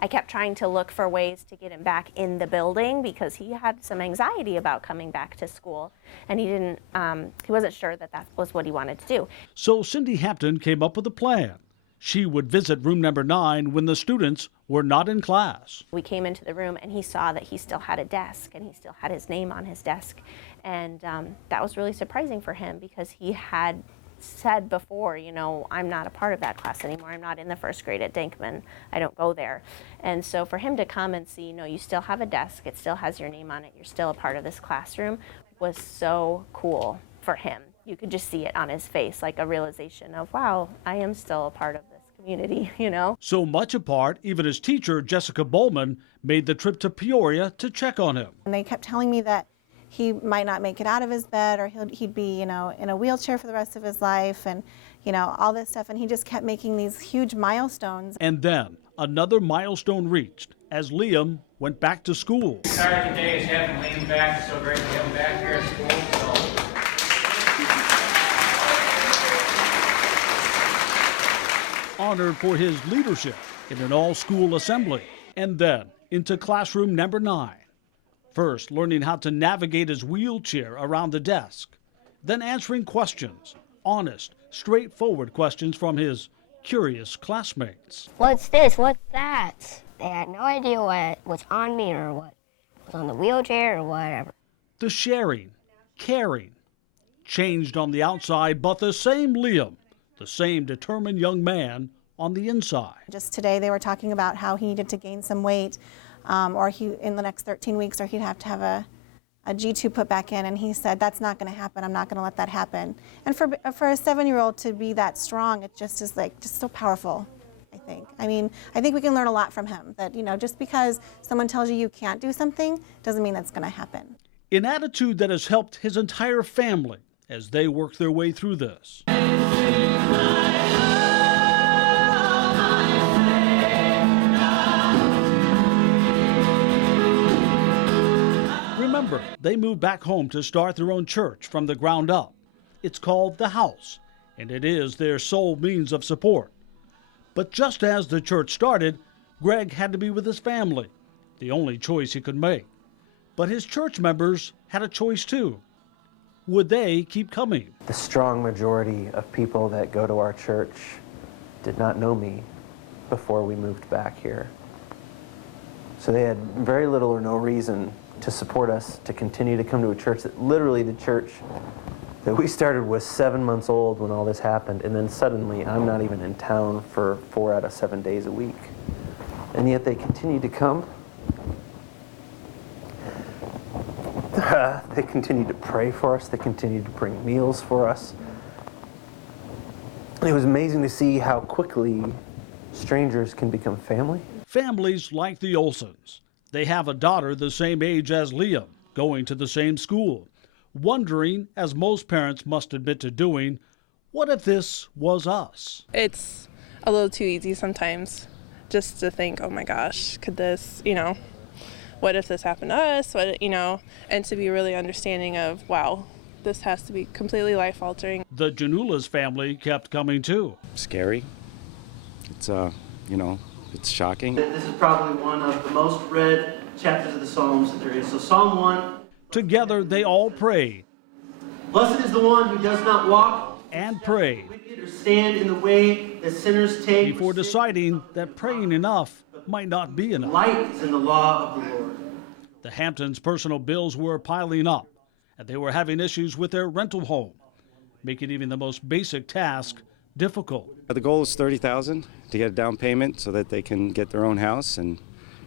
I kept trying to look for ways to get him back in the building because he had some anxiety about coming back to school, and he wasn't sure that that was what he wanted to do. So Cindy Hampton came up with a plan. She would visit room number 9 when the students were not in class. We came into the room and he saw that he still had a desk and he still had his name on his desk, and that was really surprising for him because he had said before, you know, I'm not a part of that class anymore. I'm not in the first grade at Dankman. I don't go there. And so for him to come and see, no, you still have a desk. It still has your name on it. You're still a part of this classroom was so cool for him. You could just see it on his face, like a realization of, wow, I am still a part of this community, you know. So much apart, even his teacher, Jessica Bowman, made the trip to Peoria to check on him. And they kept telling me that he might not make it out of his bed, or he'd be, you know, in a wheelchair for the rest of his life, and, you know, all this stuff. And he just kept making these huge milestones. And then another milestone reached as Liam went back to school. Sorry today is having Liam back. It's so great to have him back here at school. Honored for his leadership in an all-school assembly, and then into classroom number 9. First, learning how to navigate his wheelchair around the desk, then answering questions, honest, straightforward questions from his curious classmates. What's this? What's that? They had no idea what was on me or what was on the wheelchair or whatever. The sharing, caring, changed on the outside, but the same Liam, the same determined young man on the inside. Just today they were talking about how he needed to gain some weight, or he, in the next 13 weeks, or he'd have to have a G-tube put back in, and he said, that's not going to happen. I'm not going to let that happen. And for a 7-year-old to be that strong, it just is like, just so powerful, I think. I mean, I think we can learn a lot from him, that, you know, just because someone tells you you can't do something doesn't mean that's going to happen. An attitude that has helped his entire family as they work their way through this. Remember, they moved back home to start their own church from the ground up. It's called The House, and it is their sole means of support. But just as the church started, Greg had to be with his family, the only choice he could make. But his church members had a choice too. Would they keep coming? The strong majority of people that go to our church did not know me before we moved back here. So they had very little or no reason to support us to continue to come to a church that literally the church that we started was 7 months old when all this happened, and then suddenly I'm not even in town for 4 out of 7 days a week. And yet they continue to come. They continue to pray for us. They continue to bring meals for us. And it was amazing to see how quickly strangers can become family. Families like the Olsons. They have a daughter the same age as Liam, going to the same school, wondering, as most parents must admit to doing, what if this was us? It's a little too easy sometimes just to think, oh my gosh, could this, you know, what if this happened to us? What, you know, and to be really understanding of, wow, this has to be completely life-altering. The Janula's family kept coming too. Scary. It's, you know, it's shocking. This is probably one of the most read chapters of the Psalms that there is. So Psalm 1. Together they all prayed. Blessed is the one who does not walk and pray or stand in the way that sinners take. Before deciding that praying enough might not be enough. Light is in the law of the Lord. The Hamptons' personal bills were piling up, and they were having issues with their rental home, making even the most basic task difficult. The goal is $30,000 to get a down payment so that they can get their own house, and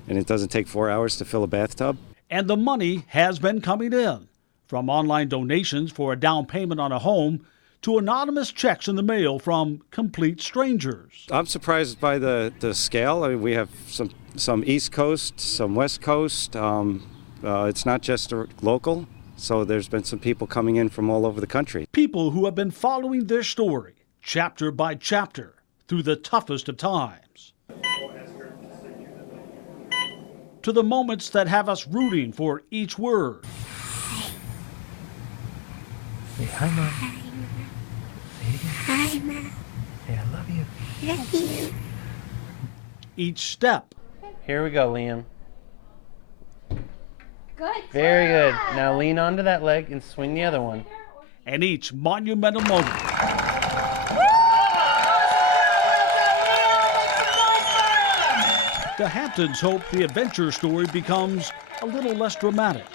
it doesn't take 4 hours to fill a bathtub. And the money has been coming in, from online donations for a down payment on a home to anonymous checks in the mail from complete strangers. I'm surprised by the scale. I mean, we have some East Coast, some West Coast. It's not just local, so there's been some people coming in from all over the country. People who have been following their story, chapter by chapter, through the toughest of times. To the moments that have us rooting for each word. Say hi, Mom. Hi, Mom. Say I love you. Love you. Each step Here we go, Liam. Good. Very good. Now lean onto that leg and swing the other one. And each monumental moment the Hamptons hope the adventure story becomes a little less dramatic,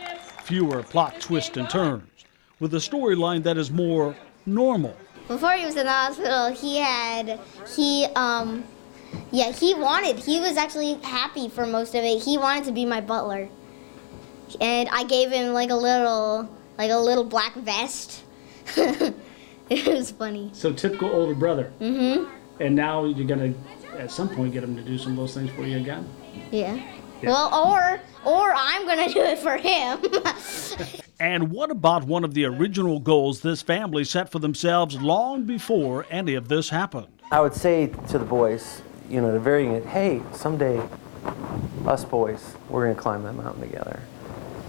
fewer plot twists and turns, with a storyline that is more normal. Before he was in the hospital, he was actually happy for most of it. He wanted to be my butler. And I gave him like a little black vest. It was funny. So typical older brother. Mm-hmm. And now you're gonna, at some point, get him to do some of those things for you again. Yeah. Well, or I'm gonna do it for him. And what about one of the original goals this family set for themselves long before any of this happened? I would say to the boys, you know, to varying it, hey, someday us boys, we're going to climb that mountain together.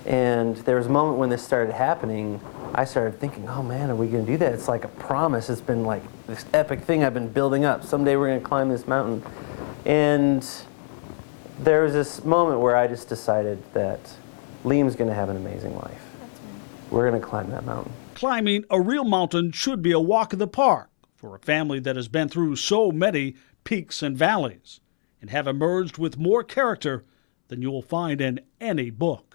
And there was a moment when this started happening, I started thinking, oh man, are we going to do that? It's like a promise. It's been like this epic thing I've been building up. Someday we're going to climb this mountain. And there was this moment where I just decided that Liam's going to have an amazing life. We're going to climb that mountain. Climbing a real mountain should be a walk in the park for a family that has been through so many peaks and valleys and have emerged with more character than you will find in any book.